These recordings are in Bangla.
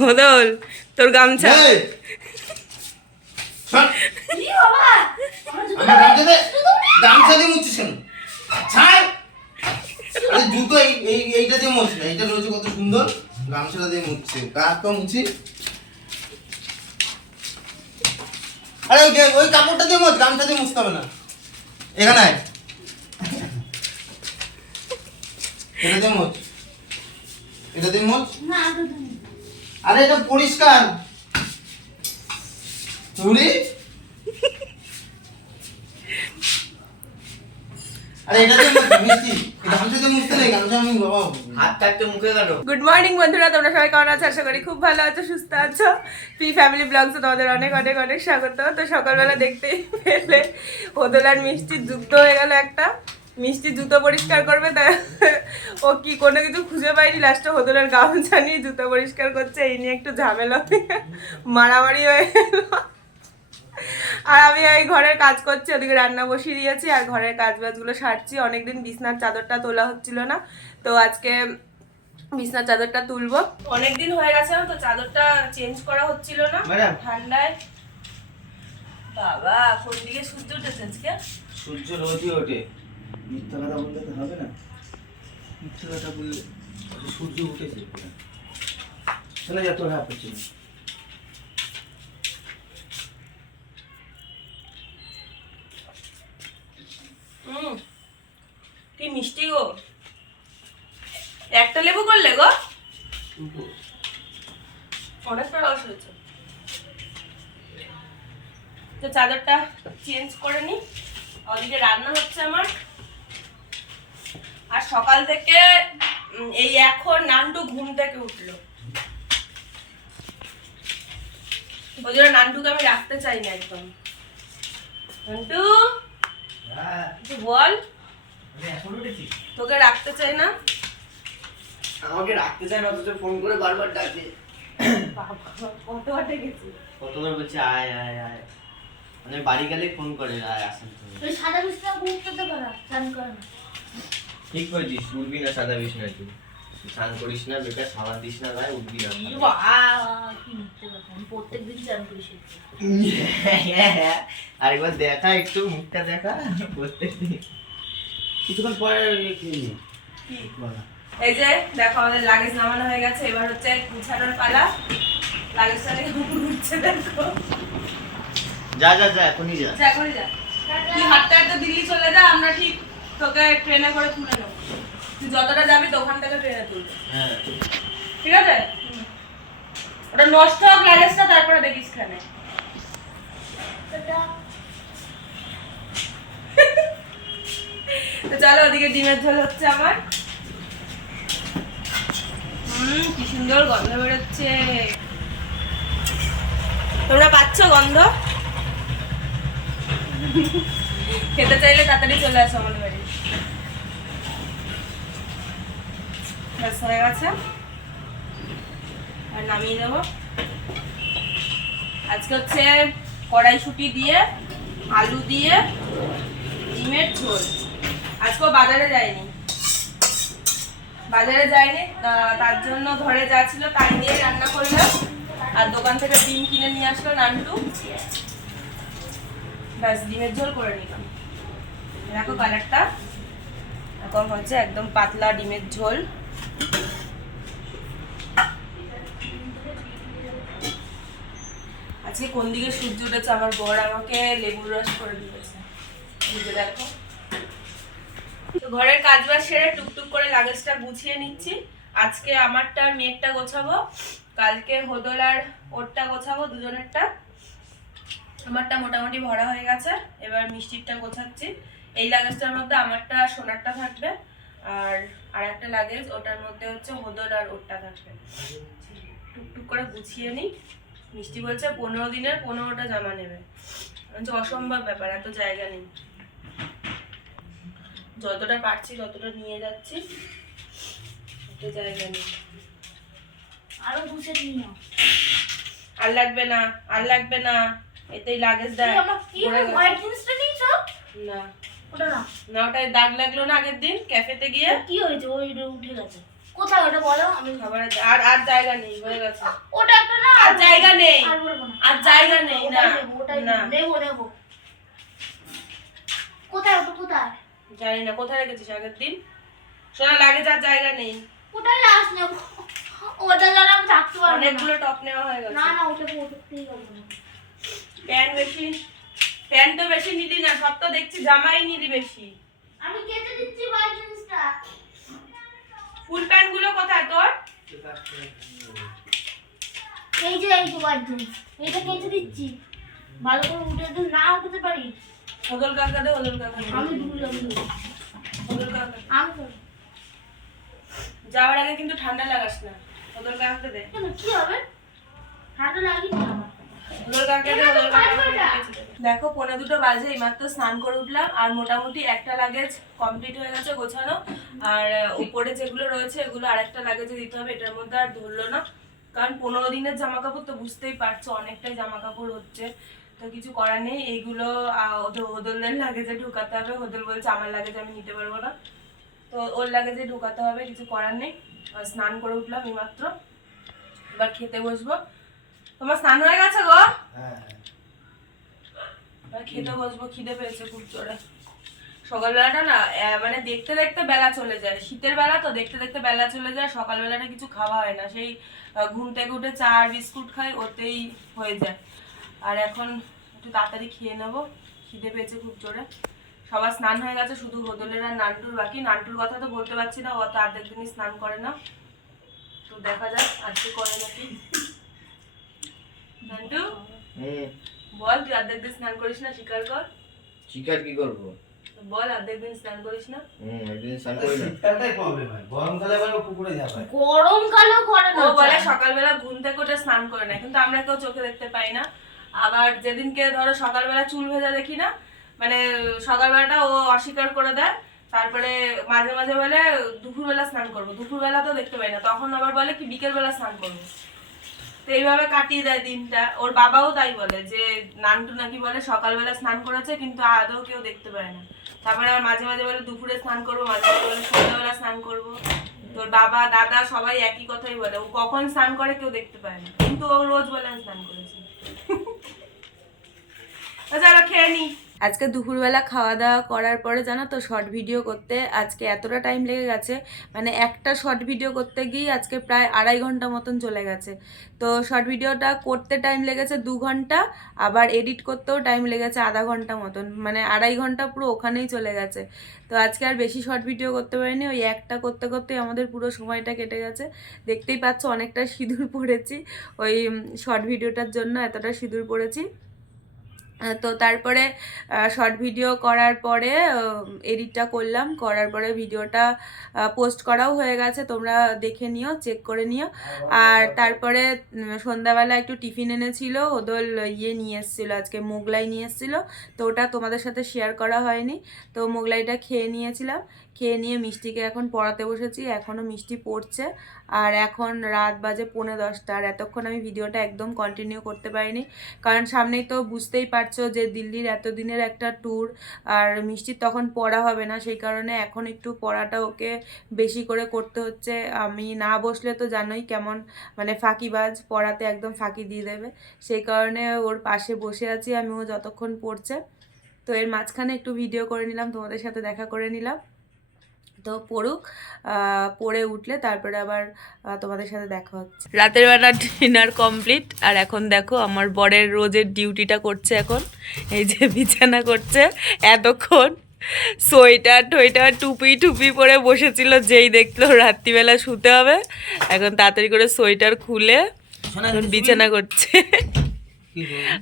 বদল তোর গামছা। গামছা দিয়ে মুছিস কেন? ছাড়। আরে জুতো এই এই এইটা দিয়ে মুছ না এইটা রয়েছে কত সুন্দর। গামছাটা দিয়ে মুছছে গা মুছি। আরে ওই ওই কাপড়টা দিয়ে মুছ গামছা দিয়ে মুছতে হবে না। এখানে। এটা দিয়ে মুছ। এটা দিয়ে মুছ। না দুটো নেই। আরে এটা পরিষ্কার। চুরি মিষ্টি। গুড মর্নিং বন্ধুরা তোমরা সবাই কেমন আছো? আশা করি খুব ভালো আছো সুস্থ আছো। পি ফ্যামিলি ব্লগসে তোমাদের অনেক অনেক অনেক স্বাগত। তো সকালবেলা দেখতেই পেলে ওদলার মিষ্টির যুদ্ধ হয়ে গেল একটা। মিষ্টি জুতো পরিষ্কার করবে তাই ও কি কোনো কিছু খুঁজে পায়নি? লাস্টে হোদলার গামছা নিয়ে জুতো পরিষ্কার করছে এই নিয়ে একটু ঝামেলা মারামারি হয়ে গেল। আর আমি এই ঘরের কাজ করছি ওদিকে রান্না বসিয়ে দিয়েছি আর ঘরের কাজ বাজগুলো সারছি। অনেকদিন বিছনার চাদরটা তোলা হচ্ছিল না তো আজকে বিছনার চাদরটা তুলবো। অনেকদিন হয়ে গেছে তো চাদরটা চেঞ্জ করা হচ্ছিল না ঠান্ডায়। বাবা কোন দিকে সূর্য উঠেছে আজকে? সূর্য রোজই ওঠে। মিথ্যা কথা বললে তো হবে না। মিথ্যা কথা বললে সূর্য উঠেছে। চলে যা তোর হাত পেছনে কি মিষ্টি গো। একটা লেবু করলে গো। অনেকটা রস হয়েছে। তো চাদরটা চেঞ্জ করে নি। ওদিকে রান্না হচ্ছে আমার। আর সকাল থেকে এই এখন নান্টু ঘুম থেকে উঠল। ওই জন্য নান্টুকে আমি রাখতে চাই না একদম। নান্টু হ্যাঁ কিছু বল তোকে রাখতে চাই না? আমাকে রাখতে চায় না অথচ ফোন করে বারবার ডাকে। কতবার ডেকেছি? কতবার বলছে আয় আয় আয়। মানে বাড়ি গেলে ফোন করে আয় আসেন তুমি। সাদা বিছনা ঘুমতে পারা চান করে না। ঠিক করেছিস উঠবি না সাদা বিছ না তুই। স্নান করিস না বেকার সাবান দিস না গায়ে উঠবি না। প্রত্যেকদিন চান করি আরেকবার দেখা একটু মুখটা দেখা প্রত্যেকদিন কিছুক্ষণ পরে খেয়ে নি এই যে দেখো আমাদের লাগেজ নামানো হয়ে গেছে এবার হচ্ছে গুছানোর পালা। লাগেজটা নিয়ে ঘুরছে দেখো। যা যা যা এখনই যা। যা করে যা। তুই হাঁটতে হাঁটতে দিল্লি চলে যা আমরা ঠিক তোকে ট্রেনে করে তুলে নেব। তুই যতটা যাবি ওখান থেকে ট্রেনে তুলবে। হ্যাঁ। ঠিক আছে? ওটা নষ্ট হোক লাগেজটা তারপরে দেখিস খানে তো চলো ওদিকে ডিমের ঝোল হচ্ছে আমার। হুম কি সুন্দর গন্ধ বেরোচ্ছে। তোমরা পাচ্ছ গন্ধ? খেতে চাইলে তাড়াতাড়ি চলে আসো আমাদের বাড়ি। ব্যাস, হয়ে গেছে। আর নামিয়ে দেবো। আজকে হচ্ছে কড়াইশুটি দিয়ে, আলু দিয়ে, ডিমের ঝোল। আজকেও বাজারে যায়নি বাজারে যায়নি তার জন্য ঘরে যা ছিল তাই দিয়ে রান্না করলাম। আর দোকান থেকে ডিম কিনে নিয়ে আসলো নান্টু। ব্যাস ডিমের ঝোল করে নিলাম। দেখো কালারটা। এখন হচ্ছে একদম পাতলা ডিমের ঝোল। আজকে কোন দিকে সূর্য উঠেছে আমার বর আমাকে লেবুর রস করে দিয়েছে। দেখো। তো ঘরের কাজ বাজ সেরে টুকটুক করে লাগেজটা গুছিয়ে নিচ্ছি। আজকে আমারটা মেয়েরটা গোছাবো। কালকে হোদল আর ওরটা গোছাবো দুজনেরটা। আমারটা মোটামুটি ভরা হয়ে গেছে। এবার মিষ্টিরটা গোছাচ্ছি। এই লাগেজটার মধ্যে আমারটা সোনারটা থাকবে। আর আর একটা লাগেজ ওটার মধ্যে হচ্ছে হোদল আর ওরটা থাকবে। টুকটুক করে গুছিয়ে নিই। মিষ্টি বলছে পনেরো দিনের পনেরোটা জামা নেবে। অসম্ভব ব্যাপার এত জায়গা নেই। যতটা পারছি ততটা নিয়ে যাচ্ছি। এত জায়গা নেই। আরও বুঝে নিও। আর লাগবে না আর লাগবে না। এতেই লাগেজ দেয়। কি। হোয়াইট জিনিসটা নিয়েছো না। ওটা না না ওটায় দাগ লাগল না আগের দিন ক্যাফেতে গিয়ে। কি হয়েছে? ওই উঠে গেছে। কোথায় ওটা বলো? আমি খাবার আর আর জায়গা নেই হয়ে গেছে। ও আর জায়গা নেই। আর বলব না। আর জায়গা নেই না। ওটাই নেব, নেব, কোথায় ওটা কোথায়? জানি না কোথায় রেখেছিস আগের দিন? সোনা লাগে যার জায়গা নেই। কোথায় লাশ নেব। ওটা যেন আমি থাকতে পারব অনেকগুলো টপ নেওয়া হয়ে গেছে। না না ওটা ওটাতেই পারব না। প্যান্ট বেশি প্যান্ট তো বেশি নিলি না সব তো দেখছি জামাই নিলি বেশি। আমি কেটে দিচ্ছি ভাই জিনিসটা। ফুল প্যান্টগুলো কোথায় তোর? এই যে এই যে ভাই জিনিস এটা কেটে দিচ্ছি। ভালো করে উঠে যদি না উঠতে পারি। হদল কাকা দে হদল কাকা। আমি দুটো। হদল কাকা আমি। যাওয়ার আগে কিন্তু ঠান্ডা লাগাস না। হদল কাকাকে দে। কি হবে? ঠান্ডা লাগিয়ে না দেখো পনেরো দুটো বাজে, এইমাত্র স্নান করে উঠলাম, আর মোটামুটি একটা লাগেজ কমপ্লিট হয়ে গেছে গোছানো। আর উপরে যেগুলো রয়েছে, এগুলো আরেকটা লাগেজে দিতে হবে, এটার মধ্যে আর ধরলো না। কারণ পনেরো দিনের জামা কাপড় তো বুঝতেই পারছ, অনেকটাই জামা কাপড় হচ্ছে। তো কিছু করার নেই, এইগুলো হদলের লাগেজে ঢুকাতে হবে। হদল বলছে, আমার লাগেজে আমি নিতে পারব না। তো ওর লাগেজে ঢুকাতে হবে, কিছু করার নেই। আর স্নান করে উঠলাম এইমাত্র। এবার খেতে বসবো। তোমার স্নান হয়ে গেছে গো? হ্যাঁ। খেতে বসবো খিদে পেয়েছে খুব জোরে। সকালবেলাটা না মানে দেখতে দেখতে বেলা চলে যায়। শীতের বেলা তো দেখতে দেখতে বেলা চলে যায় সকালবেলাটা কিছু খাওয়া হয় না। সেই ঘুম থেকে উঠে চা আর বিস্কুট খাই ওতেই হয়ে যায়। আর এখন একটু তাড়াতাড়ি খেয়ে নেব খিদে পেয়েছে খুব জোরে। সবার স্নান হয়ে গেছে শুধু বদলের আর নান্টুর বাকি। নান্টুর কথা তো বলতে পারছি না ও তো অর্ধেক দিনই স্নান করে না। তো দেখা যাক আজকে করে নাকি। নান্টু হুম। বল তুই অর্ধেক দিন স্নান করিস না স্বীকার কর। শিকার কি করব? বল অর্ধেক দিন স্নান করিস না। হুম একদিন স্নান করি না। শীতকালটাই প্রবলেম হয়। গরমকালে আবার পুকুরে যাবে। গরমকালেও করে ও বলে সকালবেলা ঘুম থেকে উঠে স্নান করে না। কিন্তু আমরা কেউ চোখে দেখতে পাই না। আবার যেদিনকে ধরো সকালবেলা চুল ভেজা দেখি না মানে সকালবেলাটা ও অস্বীকার করে দেয়। তারপরে মাঝে মাঝে বলে দুপুরবেলা স্নান করব। দুপুরবেলা তো দেখতে পাই না। তখন আবার বলে কি বিকেলবেলা স্নান করব। তো এইভাবে কাটিয়ে দেয় দিনটা। ওর বাবাও তাই বলে যে, নানটু নাকি বলে সকালবেলা স্নান করেছে, কিন্তু আদৌ কেউ দেখতে পায় না। তারপরে আবার মাঝে মাঝে বলে, দুপুরে স্নান করব, মাঝে মাঝে বলে, সন্ধ্যাবেলা স্নান করব। তোর বাবা, দাদা সবাই একই কথাই বলে, ও কখন স্নান করে কেউ দেখতে পায় না। কিন্তু ও রোজ বলে স্নান করেছি। আচ্ছা খেয়ে নি। আজকে দুপুরবেলা খাওয়া দাওয়া করার পরে জানো তো শর্ট ভিডিও করতে আজকে এতটা টাইম লেগে গেছে মানে একটা শর্ট ভিডিও করতে গিয়ে আজকে প্রায় আড়াই ঘণ্টা মতন চলে গেছে। তো শর্ট ভিডিওটা করতে টাইম লেগেছে দু ঘণ্টা, আবার এডিট করতেও টাইম লেগেছে আধা ঘণ্টা মতন মানে আড়াই ঘণ্টা পুরো ওখানেই চলে গেছে। তো আজকে আর বেশি শর্ট ভিডিও করতে পারিনি, ওই একটা করতে করতেই আমাদের পুরো সময়টা কেটে গেছে। দেখতেই পাচ্ছ অনেকটা সিঁদুর পড়েছি, ওই শর্ট ভিডিওটার জন্য এতটা সিঁদুর পড়েছি। তো তারপরে শর্ট ভিডিও করার পরে এডিটটা করলাম। করার পরে ভিডিওটা পোস্ট করাও হয়ে গেছে। তোমরা দেখে নিও চেক করে নিও। আর তারপরে সন্ধ্যাবেলা একটু টিফিন এনেছিল। ওদল ইয়ে নিয়ে এসেছিল, আজকে মোগলাই নিয়ে এসেছিল। তো ওটা তোমাদের সাথে শেয়ার করা হয়নি। তো মোগলাইটা খেয়ে নিয়েছিলাম। খেয়ে নিয়ে মিষ্টিকে এখন পড়াতে বসেছি। এখনও মিষ্টি পড়ছে। আর এখন রাত বাজে পৌনে দশটা। আর এতক্ষণ আমি ভিডিওটা একদম কন্টিনিউ করতে পারিনি। কারণ সামনেই তো বুঝতেই পারছ যে দিল্লির এতদিনের একটা ট্যুর আর মিষ্টির তখন পড়া হবে না, সেই কারণে এখন একটু পড়াটা ওকে বেশি করে করতে হচ্ছে। আমি না বসলে তো জানোই কেমন মানে ফাঁকিবাজ, পড়াতে একদম ফাঁকি দিয়ে দেবে। সেই কারণে ওর পাশে বসে আছি আমি ও যতক্ষণ পড়ছে। তো এর মাঝখানে একটু ভিডিও করে নিলাম, তোমাদের সাথে দেখা করে নিলাম। তো পড়ুক আহ, পড়ে উঠলে তারপরে আবার তোমাদের সাথে দেখা হচ্ছে। রাতের বেলা ডিনার কমপ্লিট আর এখন দেখো আমার বরের রোজের ডিউটিটা করছে এখন। এই যে বিছানা করছে এতক্ষণ সোয়েটার টোয়েটার টুপি টুপি পরে বসেছিল যেই দেখল রাত্রিবেলা শুতে হবে। এখন তাড়াতাড়ি করে সোয়েটার খুলে এখন বিছানা করছে।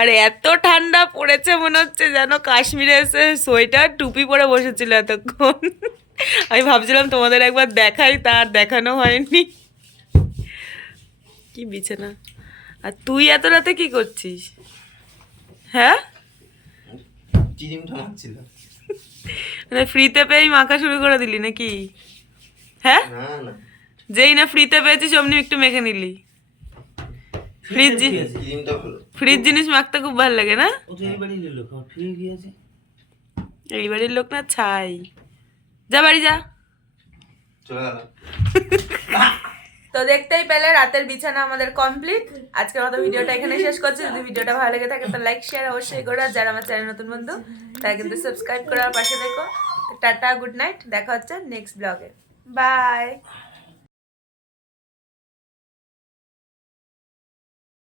আর এত ঠান্ডা পড়েছে মনে হচ্ছে যেন কাশ্মীরে এসে সোয়েটার টুপি পরে বসেছিল এতক্ষণ। আমি ভাবছিলাম তোমাদের একবার দেখাই তার দেখানো হয়নি। কি বিছানা? আর তুই এত রাতে কি করছিস? হ্যাঁ? মানে ফ্রিতে পেয়েই মাখা শুরু করে দিলি নাকি? হ্যাঁ? না না। যেই না ফ্রিতে পেয়েছিস অমনি একটু মেখে নিলি। ফ্রিজ ফ্রিজ জিনিস মাখতে খুব ভালো লাগে না? এই বাড়ির লোক না ছাই। যা বাড়ি যা। তো দেখতেই পেলে রাতের বিছানা আমাদের কমপ্লিট আজকের মতো ভিডিওটা এখানে শেষ করছি। যদি ভিডিওটা ভালো লেগে থাকে তো লাইক শেয়ার অবশ্যই করো। আর যারা আমার চ্যানেল নতুন বন্ধু তারা কিন্তু সাবস্ক্রাইব করার পাশে দেখো টাটা গুড নাইট দেখা হচ্ছে নেক্সট ব্লগে বাই